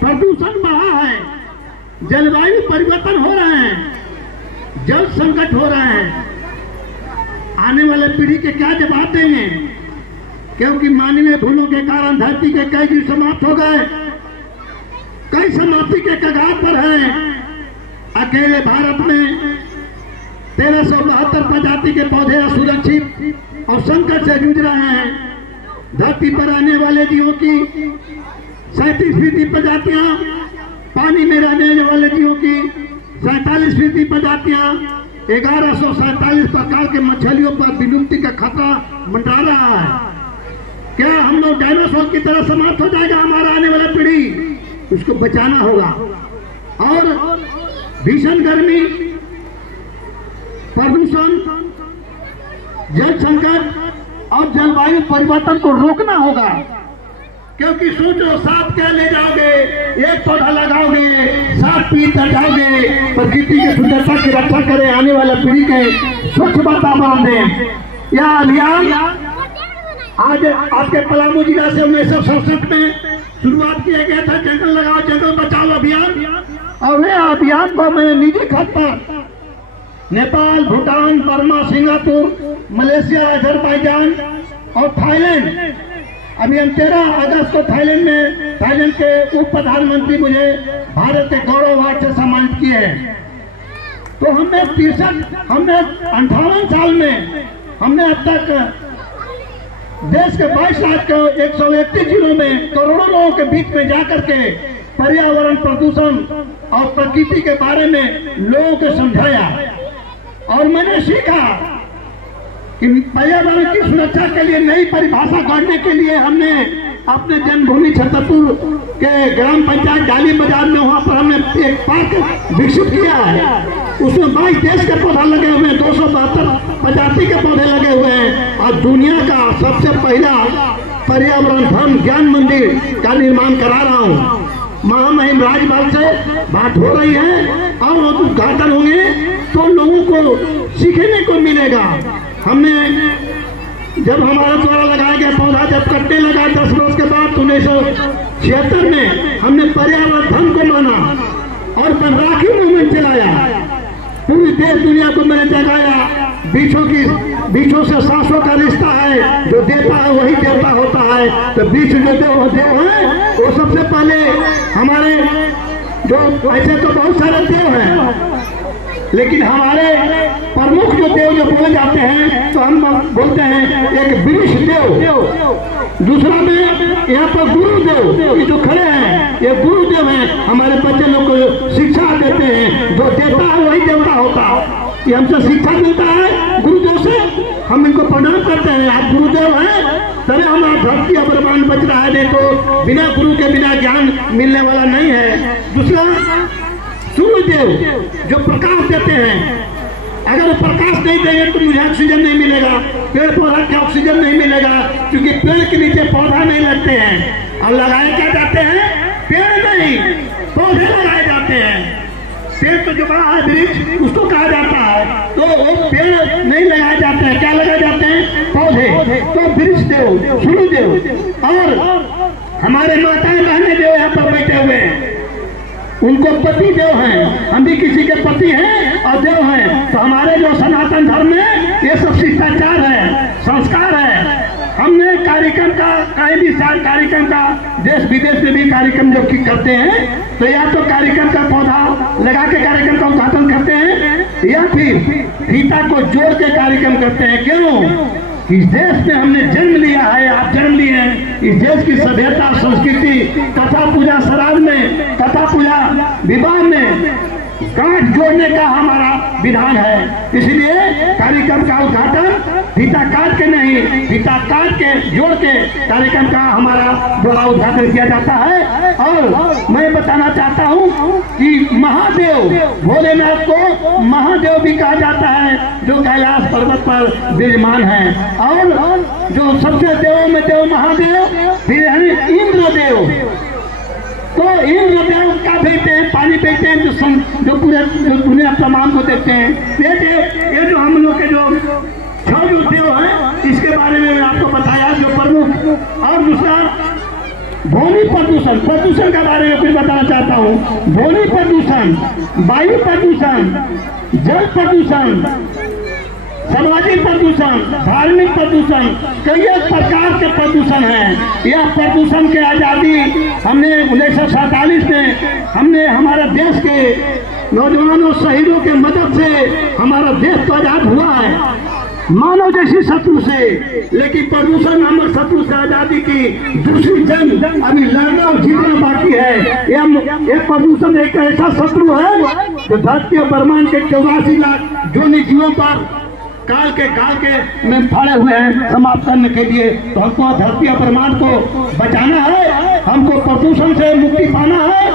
प्रदूषण बढ़ा है, जलवायु परिवर्तन हो रहे हैं, जल संकट हो रहा है। आने वाले पीढ़ी के क्या जवाब देंगे? क्योंकि मानवीय भूलों के कारण धरती के कई जीव समाप्त हो गए, कई समाप्ति के कगार पर है। अकेले भारत में 1372 प्रजाति के पौधे असुरक्षित और संकट से जूझ रहे हैं। धरती पर रहने वाले जीवों की 37% प्रजातियां, पानी में रहने वाले जीवों की 47% प्रजातियां, 1147 प्रकार के मछलियों पर विलुप्ति का खतरा मंडरा रहा है। क्या हम लोग डायनासोर की तरह समाप्त हो जाएगा हमारा आने वाला पीढ़ी? उसको बचाना होगा। और भीषण गर्मी, प्रदूषण, जल संकट और जलवायु परिवर्तन को रोकना होगा। क्योंकि सोचो, 7 क्या ले जाओगे, एक पौधा लगाओगे, 7 पीढ़ी कर जाओगे, प्रकृति की सुंदरता की रक्षा करें, आने वाला पीढ़ी के स्वच्छ वातावरण दें। यह अभियान आज आपके पलामू जिला से 1967 में शुरुआत किया गया था, जंगल लगाओ जंगल बचाओ अभियान। और यह अभियान को मैंने निजी खत पर Nepal, Bhutan, Burma, Singapore, Malaysia, Azerbaijan और थाईलैंड, अभी हम 13 अगस्त को थाईलैंड के उप प्रधानमंत्री मुझे भारत के गौरव अवार्ड से सम्मानित किए हैं। तो हमने 58 साल में हमने अब तक देश के 22 लाख के 131 जिलों में करोड़ों लोगों के बीच में जाकर के पर्यावरण, प्रदूषण और प्रकृति के बारे में लोगों को समझाया। और मैंने सीखा कि पर्यावरण की सुरक्षा के लिए नई परिभाषा गढ़ने के लिए हमने अपने जन्मभूमि छतरपुर के ग्राम पंचायत डाली बाजार में, वहां पर हमने एक पार्क विकसित किया है। उसमें 22 देश के पौधे लगे हुए हैं, 272 प्रजाति के पौधे लगे हुए हैं। और दुनिया का सबसे पहला पर्यावरण धर्म ज्ञान मंदिर का निर्माण करा रहा हूँ। महामहिम राजभवन से बात हो रही है और वो उद्घाटन होंगे तो लोगों को सीखने को मिलेगा। हमने जब हमारे द्वारा लगाया गया पौधा जब कटने लगा 10 वर्ष के बाद 1976 में हमने पर्यावरण धर्म को माना और राखी मूवमेंट चलाया। पूरी देश दुनिया को मैंने जगाया। बीचों से सांसों का रिश्ता है, जो देता है वही देवता होता है। तो बीच जो देव है वो सबसे पहले हमारे, जो ऐसे तो बहुत सारे देव हैं, लेकिन हमारे प्रमुख जो देव जो बोले जाते हैं तो हम बोलते हैं एक वृक्ष देव, दूसरा में यहाँ पर गुरुदेव, जो खड़े हैं ये गुरुदेव हैं। हमारे बच्चे लोग को शिक्षा देते हैं, जो देता है वही देवता होता है। ये हमसे शिक्षा मिलता है गुरुदेव से, हम इनको प्रणाम करते हैं। आप गुरुदेव हैं तभी हमारा धरती अबरमान बच रहा है, नहीं तो बिना गुरु के बिना ज्ञान मिलने वाला नहीं है। दूसरा सूर्यदेव जो प्रकाश देते हैं, अगर वो प्रकाश नहीं देंगे तो मुझे ऑक्सीजन नहीं मिलेगा, पेड़ पौधा के ऑक्सीजन नहीं मिलेगा, क्योंकि पेड़ के नीचे पौधा नहीं लगते हैं। और लगाए क्या जाते हैं? पेड़ नहीं, पौधे लगाए जाते हैं। पेड़ तो जो बड़ा है वृक्ष उसको कहा जाता है, तो वो पेड़ नहीं लगाए जाते हैं। क्या लगाए जाते हैं? पौधे। तो वृक्ष देव, सूर्यदेव और हमारे माताएं बहनें जो यहाँ पर बैठे हुए हैं उनको पति देव हैं। हम भी किसी के पति हैं और देव हैं। तो हमारे जो सनातन धर्म में ये सब शिष्टाचार है, संस्कार है। हमने कार्यक्रम का कहीं भी कार्यक्रम का देश विदेश में भी कार्यक्रम जो करते हैं तो या तो कार्यक्रम का पौधा लगा के कार्यक्रम का उद्घाटन करते हैं या फिर फीता को जोड़ के कार्यक्रम करते हैं। क्यों? इस देश में हमने जन्म लिया है, आप जन्म लिए हैं। इस देश की सभ्यता, संस्कृति, कथा पूजा श्राद्ध में, कथा पूजा विवाह में गांठ जोड़ने का हमारा विधान है। इसलिए कार्यक्रम का उद्घाटन फीता काट के नहीं, फीता काट के जोड़ के कार्यक्रम का हमारा द्वारा उद्घाटन किया जाता है। और मैं बताना चाहता हूँ कि महादेव भोलेनाथ को महादेव भी कहा जाता है, जो कैलाश पर्वत पर विराजमान है। और जो सबसे देवों में देव महादेव, फिर है इंद्रदेव। तो इंद्रदेव का भेजते हैं, पानी भेजते हैं, जो पूरे दुनिया तमाम को देखते हैं। ये जो हम लोग के जो 6 देव हैं इसके बारे में मैं आपको बताया, जो प्रमुख। और दूसरा ध्वनि प्रदूषण, प्रदूषण के बारे में कुछ बताना चाहता हूँ। ध्वनि प्रदूषण, वायु प्रदूषण, जल प्रदूषण, सामाजिक प्रदूषण, धार्मिक प्रदूषण, कई एक प्रकार के प्रदूषण हैं। यह प्रदूषण के आजादी हमने 1947 में हमने हमारे देश के नौजवानों शहीदों के मदद से हमारा देश तो आजाद हुआ है मानव जैसी शत्रु से, लेकिन प्रदूषण नामक शत्रु से आजादी की दूसरी जंग अभी लड़ना और जीतना बाकी है। यह प्रदूषण एक ऐसा शत्रु है जो धरती और ब्रह्मांड के 84 लाख जोनि जीवों पर काल के में फड़े हुए हैं समाप्त करने के लिए। तो हमको धरती और ब्रह्मांड को बचाना है, हमको प्रदूषण से मुक्ति पाना है,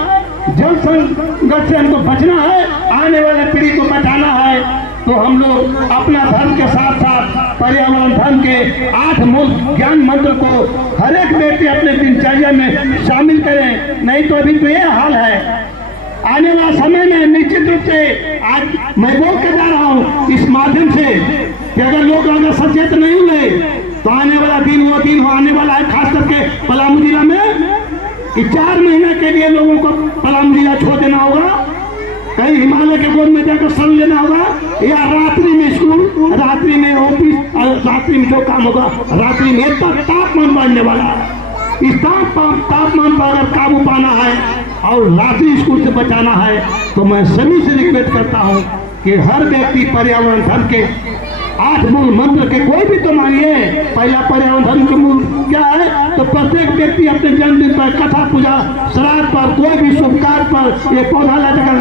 जल संकट से हमको बचना है, आने वाले पीढ़ी को बचाना है। तो हम लोग अपना धर्म के साथ साथ पर्यावरण धर्म के 8 मूल ज्ञान मंत्र को हर एक व्यक्ति अपने दिनचर्या में शामिल करें, नहीं तो अभी तो ये हाल है। आने वाला समय में निश्चित रूप से आज मैं बोल के जा रहा हूँ इस माध्यम से कि अगर लोग अगर सचेत नहीं हुए तो आने वाला दिन वो दिन आने वाला है, खास करके पलामू जिला में कि 4 महीने के लिए लोगों को पलामू जिला छोड़ देना होगा, कहीं हिमालय के गोद में जाकर शरण लेना होगा, या रात्रि में स्कूल, रात्रि में ऑफिस और रात्रि में जो काम होगा रात्रि में। इतना तापमान बढ़ने वाला है, इस तापमान पर अगर काबू पाना है और रात्रि स्कूल से बचाना है तो मैं सभी से रिक्वेस्ट करता हूं कि हर व्यक्ति पर्यावरण धर्म के 8 मूल मंत्र के कोई भी तो मानिए। पहला पर्यावरण धर्म के मूल क्या है, तो प्रत्येक व्यक्ति अपने जन्मदिन पर, कथा पूजा, श्राद्ध पर, कोई भी शुभ कार्य पर एक पौधा लगा